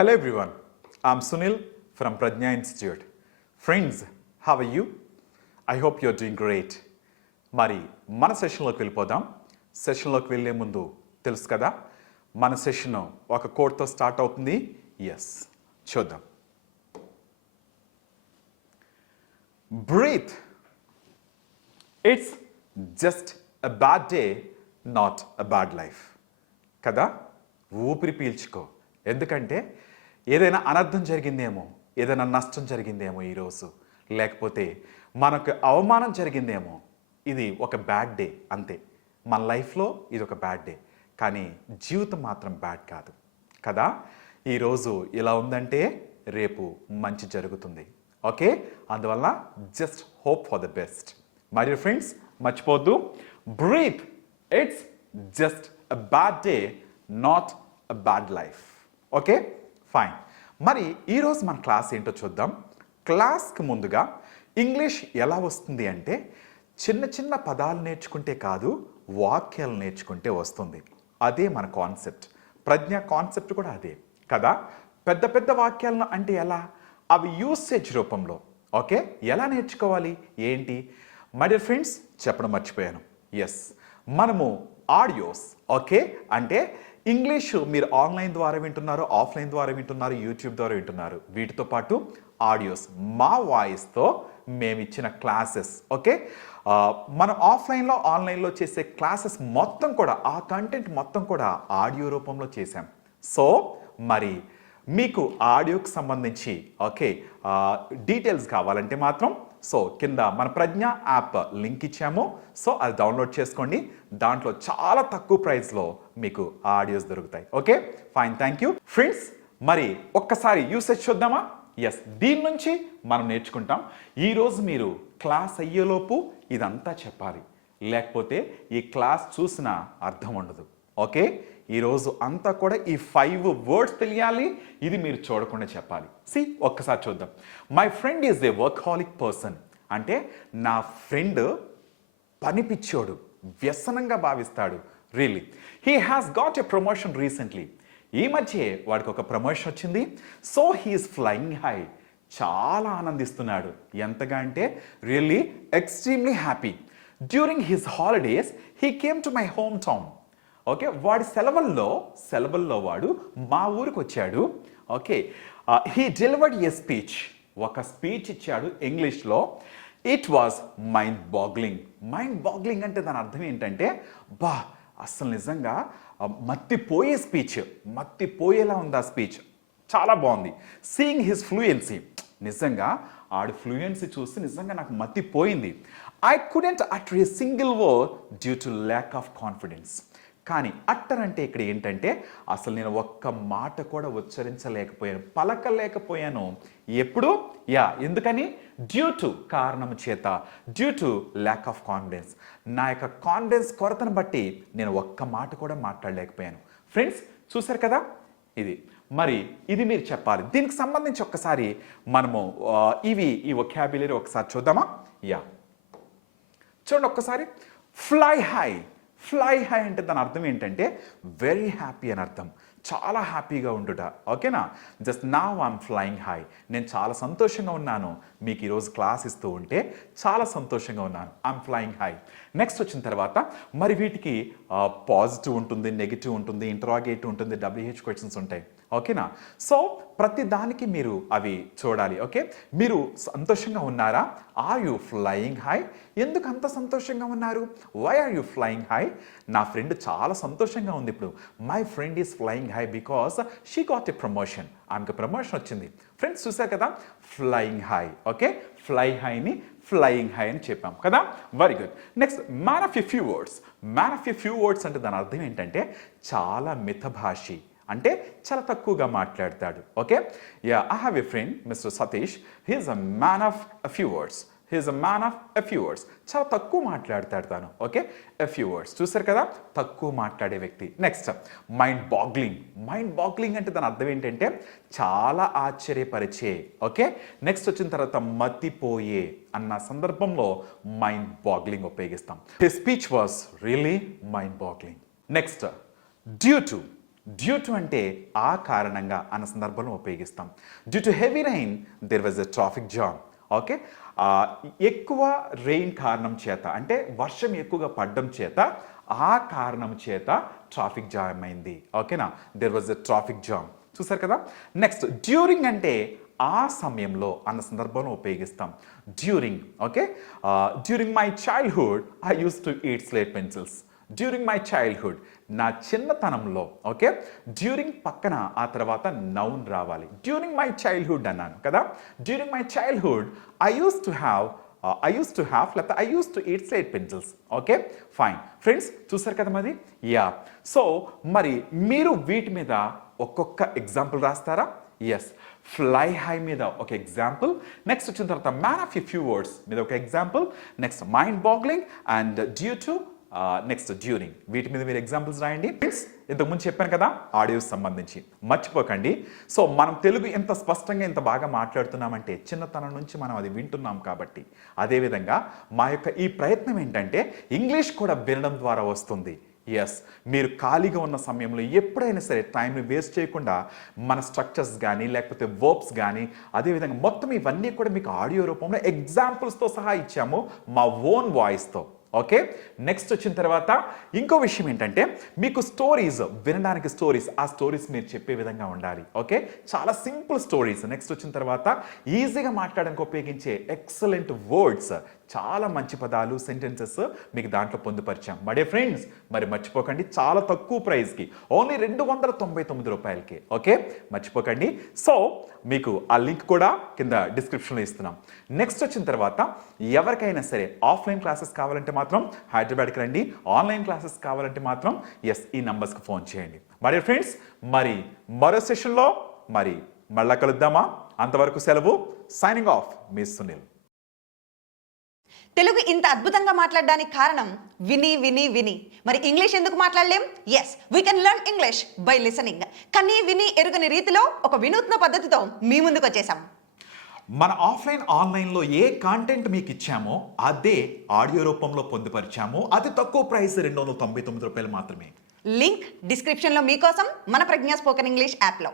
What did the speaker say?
Hello everyone, I'm Sunil from Prajna Institute. Friends, how are you? I hope you're doing great. మరి మన సెషన్లోకి వెళ్ళిపోదాం. సెషన్లోకి వెళ్ళే ముందు తెలుసు కదా మన సెషన్ ఒక కోడ్తో స్టార్ట్ అవుతుంది. ఎస్ చూద్దాం. Breathe it's just a bad day not a bad life కదా? ఊపిరి పీల్చుకో. ఎందుకంటే ఏదైనా అనర్థం జరిగిందేమో ఏదైనా నష్టం జరిగిందేమో ఈరోజు లేకపోతే మనకు అవమానం జరిగిందేమో ఇది ఒక బ్యాడ్ డే అంతే. మన లైఫ్లో ఇది ఒక బ్యాడ్ డే. కానీ జీవితం మాత్రం బ్యాడ్ కాదు. కదా? ఈరోజు ఇలా ఉందంటే రేపు మంచి జరుగుతుంది. ఓకే? అందువల్ల just hope for the best. My dear friends మర్చిపోద్దు breathe it's just a bad day not a bad life okay? Fine. మరి ఈరోజు మన క్లాస్ ఏంటో చూద్దాం. క్లాస్కి ముందుగా ఇంగ్లీష్ ఎలా వస్తుంది అంటే చిన్న చిన్న పదాలు నేర్చుకుంటే కాదు వాక్యాలు నేర్చుకుంటే వస్తుంది. అదే మన కాన్సెప్ట్. ప్రజ్ఞ కాన్సెప్ట్ కూడా అదే కదా? పెద్ద పెద్ద వాక్యాలను అంటే ఎలా? అవి యూసేజ్ రూపంలో. ఓకే? ఎలా నేర్చుకోవాలి? ఏంటి? మై డియర్ ఫ్రెండ్స్ చెప్పడం మర్చిపోయాను. ఎస్ మనము ఆడియోస్ ఓకే? అంటే ఇంగ్లీష్ మీరు ఆన్లైన్ ద్వారా వింటున్నారు ఆఫ్లైన్ ద్వారా వింటున్నారు యూట్యూబ్ ద్వారా వింటున్నారు. వీటితో పాటు ఆడియోస్. మా వాయిస్తో మేము ఇచ్చిన క్లాసెస్ ఓకే? మన మనం ఆఫ్లైన్లో ఆన్లైన్లో చేసే క్లాసెస్ మొత్తం కూడా ఆ కంటెంట్ మొత్తం కూడా ఆడియో రూపంలో చేశాం. సో మరి మీకు ఆడియోకి సంబంధించి ఓకే? డీటెయిల్స్ కావాలంటే మాత్రం సో కింద మన ప్రజ్ఞ యాప్ లింక్ ఇచ్చాము. సో అది డౌన్లోడ్ చేసుకోండి. దాంట్లో చాలా తక్కువ ప్రైస్లో మీకు ఆ ఆడియోస్ దొరుకుతాయి. Okay? Fine thank you friends మరి ఒక్కసారి యూసేజ్ చూద్దామా? ఎస్ దీని నుంచి మనం నేర్చుకుంటాం. ఈరోజు మీరు క్లాస్ అయ్యేలోపు ఇదంతా చెప్పాలి. లేకపోతే ఈ క్లాస్ చూసిన అర్థం ఉండదు. ఓకే? ఈరోజు అంతా కూడా ఈ ఫైవ్ వర్డ్స్ తెలియాలి. ఇది మీరు చూడకుండా చెప్పాలి. సి ఒక్కసారి చూద్దాం. My friend is a workaholic person అంటే నా ఫ్రెండ్ పనిపిచ్చోడు వ్యసనంగా భావిస్తాడు. Really he has got a promotion recently ఈ మధ్య వాడికి ఒక ప్రమోషన్ వచ్చింది. సో హీఈస్ ఫ్లయింగ్ హై చాలా ఆనందిస్తున్నాడు. ఎంతగా అంటే really extremely happy during his holidays he came to my home town okay? వాడి సెలవుల్లో సెలవుల్లో వాడు మా ఊరికి వచ్చాడు okay he delivered a speech ఒక స్పీచ్ ఇచ్చాడు ఇంగ్లీష్లో. It was mind boggling mind boggling అంటే దాని అర్థం ఏంటంటే బా అసలు నిజంగా మత్తిపోయే స్పీచ్ మత్తిపోయేలా ఉంది ఆ స్పీచ్ చాలా బాగుంది. సీయింగ్ హిస్ ఫ్లూయెన్సీ నిజంగా ఆడు ఫ్లూయెన్సీ చూస్తే నిజంగా నాకు మత్తిపోయింది. I couldn't at a single word due to lack of confidence కానీ అట్టర్ అంటే ఇక్కడ ఏంటంటే అసలు నేను ఒక్క మాట కూడా ఉచ్చరించలేకపోయాను పలకలేకపోయాను. ఎప్పుడు? యా ఎందుకని? డ్యూ టు కారణం చేత due to lack of confidence నా యొక్క కాన్ఫిడెన్స్ కొరతను బట్టి నేను ఒక్క మాట కూడా మాట్లాడలేకపోయాను. ఫ్రెండ్స్ చూశారు కదా? ఇది. మరి ఇది మీరు చెప్పాలి. దీనికి సంబంధించి ఒక్కసారి మనము ఇవి ఈ ఒక్యాబులరీ ఒకసారి చూద్దామా? యా. చూడండి ఒక్కసారి. ఫ్లై హై ఫ్లై హై అంటే దాని అర్థం ఏంటంటే వెరీ హ్యాపీ అని అర్థం. చాలా హ్యాపీగా ఉండుట. ఓకేనా జస్ట్ నా ఐమ్ ఫ్లయింగ్ హై నేను చాలా సంతోషంగా ఉన్నాను. మీకు ఈరోజు క్లాస్ ఇస్తూ ఉంటే చాలా సంతోషంగా ఉన్నాను. ఐఎమ్ ఫ్లయింగ్ హై నెక్స్ట్ వచ్చిన తర్వాత మరి వీటికి పాజిటివ్ ఉంటుంది నెగిటివ్ ఉంటుంది ఇంటరాగేటివ్ ఉంటుంది డబ్ల్యూహెచ్ క్వశ్చన్స్ ఉంటాయి. ఓకేనా సో ప్రతి దానికి మీరు అవి చూడాలి ఓకే? మీరు సంతోషంగా ఉన్నారా? ఆర్ యూ ఫ్లయింగ్ హై ఎందుకు అంత సంతోషంగా ఉన్నారు? Why are you flying high నా ఫ్రెండ్ చాలా సంతోషంగా ఉంది ఇప్పుడు. My friend is flying high because she got a promotion ఆమెకు ప్రమోషన్ వచ్చింది. ఫ్రెండ్స్ చూసారు కదా? Flying high okay? ఫ్లై హైని ఫ్లయింగ్ హై అని చెప్పాం కదా? Very good next man of a few words man of a few words అంటే దాని అర్థం ఏంటంటే చాలా మితభాషి. అంటే చాలా తక్కువగా మాట్లాడతాడు. Okay yeah I have a friend mister Satish he's a man of a few words he's a man of a few words చాలా తక్కువ మాట్లాడతాడు తాను. ఓకే ఎ ఫ్యూ వర్డ్స్ చూసారు కదా? తక్కువ మాట్లాడే వ్యక్తి. Next mind boggling mind boggling అంటే దాని అర్థం ఏంటంటే చాలా ఆశ్చర్యపరిచే. ఓకే నెక్స్ట్ వచ్చిన తర్వాత మతిపోయే అన్న సందర్భంలో మైండ్ బాగ్లింగ్ ఉపయోగిస్తాం. His speech was really mind boggling next due to due to అంటే ఆ కారణంగా అన్న సందర్భంలో ఉపయోగిస్తాం. Due to heavy rain there was a traffic jam okay ఎక్కువ రెయిన్ కారణం చేత అంటే వర్షం ఎక్కువగా పడడం చేత ఆ కారణం చేత ట్రాఫిక్ జామ్ అయింది. ఓకేనా there was a traffic jam చూసారు కదా? నెక్స్ట్ డ్యూరింగ్ అంటే ఆ సమయంలో అన్న సందర్భంలో ఉపయోగిస్తాం. During okay during my childhood I use to eat slate pencils during my childhood నా చిన్నతనంలో ఓకే? డ్యూరింగ్ పక్కన ఆ తర్వాత నౌన్ రావాలి. డ్యూరింగ్ మై చైల్డ్హుడ్ అన్నాను కదా? During my childhood I use to have I use to have లేకపోతే I use to eat slate pencils okay? Fine friends చూసారు కదా మరి? యా సో మరి మీరు వీటి మీద ఒక్కొక్క ఎగ్జాంపుల్ రాస్తారా? ఎస్ ఫ్లై హై మీద ఒక ఎగ్జాంపుల్ నెక్స్ట్ వచ్చిన తర్వాత man of a few words మీద ఒక example next mind boggling and due to next during వీటి మీద మీరు ఎగ్జాంపుల్స్ రాయండి. ఫ్రెండ్స్ ఇంతకుముందు చెప్పాను కదా ఆడియోస్ సంబంధించి. మర్చిపోకండి. సో మనం తెలుగు ఎంత స్పష్టంగా ఎంత బాగా మాట్లాడుతున్నామంటే చిన్నతనం నుంచి మనం అది వింటున్నాం కాబట్టి. అదేవిధంగా మా యొక్క ఈ ప్రయత్నం ఏంటంటే ఇంగ్లీష్ కూడా వినడం ద్వారా వస్తుంది. ఎస్ మీరు ఖాళీగా ఉన్న సమయంలో ఎప్పుడైనా సరే టైంని వేస్ట్ చేయకుండా మన స్ట్రక్చర్స్ కానీ లేకపోతే వర్బ్స్ కానీ అదేవిధంగా మొత్తం ఇవన్నీ కూడా మీకు ఆడియో రూపంలో ఎగ్జాంపుల్స్తో సహా ఇచ్చాము. మా ఓన్ వాయిస్తో ఓకే? నెక్స్ట్ వచ్చిన తర్వాత ఇంకో విషయం ఏంటంటే మీకు స్టోరీస్ వినడానికి స్టోరీస్ ఆ స్టోరీస్ మీరు చెప్పే విధంగా ఉండాలి. ఓకే? చాలా సింపుల్ స్టోరీస్ నెక్స్ట్ వచ్చిన తర్వాత ఈజీగా మాట్లాడడానికి ఉపయోగించే ఎక్సలెంట్ వర్డ్స్ చాలా మంచి పదాలు సెంటెన్సెస్ మీకు దాంట్లో పొందుపరిచాం. మడే ఫ్రెండ్స్ మరి మర్చిపోకండి చాలా తక్కువ ప్రైస్కి ఓన్లీ రెండు వందల తొంభై తొమ్మిది రూపాయలకి ఓకే మర్చిపోకండి. సో మీకు ఆ లింక్ కూడా కింద డిస్క్రిప్షన్లో ఇస్తున్నాం. నెక్స్ట్ వచ్చిన తర్వాత ఎవరికైనా సరే ఆఫ్లైన్ క్లాసెస్ కావాలంటే మాత్రం హైదరాబాద్కి రండి. ఆన్లైన్ క్లాసెస్ కావాలంటే మాత్రం ఎస్ ఈ నంబర్స్కి ఫోన్ చేయండి. మరి ఫ్రెండ్స్ మరి మరో సెషన్లో మరి మళ్ళా కలుద్దామా? అంతవరకు సెలవు. సైనింగ్ ఆఫ్ మీ సునీల్. తెలుగు ఇంత అద్భుతంగా మాట్లాడడానికి కారణం విని విని విని. మరి ఇంగ్లీష్ ఎందుకు మాట్లాడలేం? Yes we can learn English by listening కనీ విని ఎరుగని రీతిలో ఒక వినూత్న పద్ధతితో మీ ముందుకు వచ్చేసాం మన ఆఫ్లైన్ ఆన్లైన్లో ఏ కాంటెంట్ మీకు ఇచ్చామో అదే ఆడియో రూపంలో పొందుపరిచాము అతి తక్కువ ప్రైస్ రెండు వందల తొంభై తొమ్మిది రూపాయలు మాత్రమే. లింక్ డిస్క్రిప్షన్లో మీకోసం మన ప్రజ్ఞా స్పోకెన్ ఇంగ్లీష్ యాప్లో.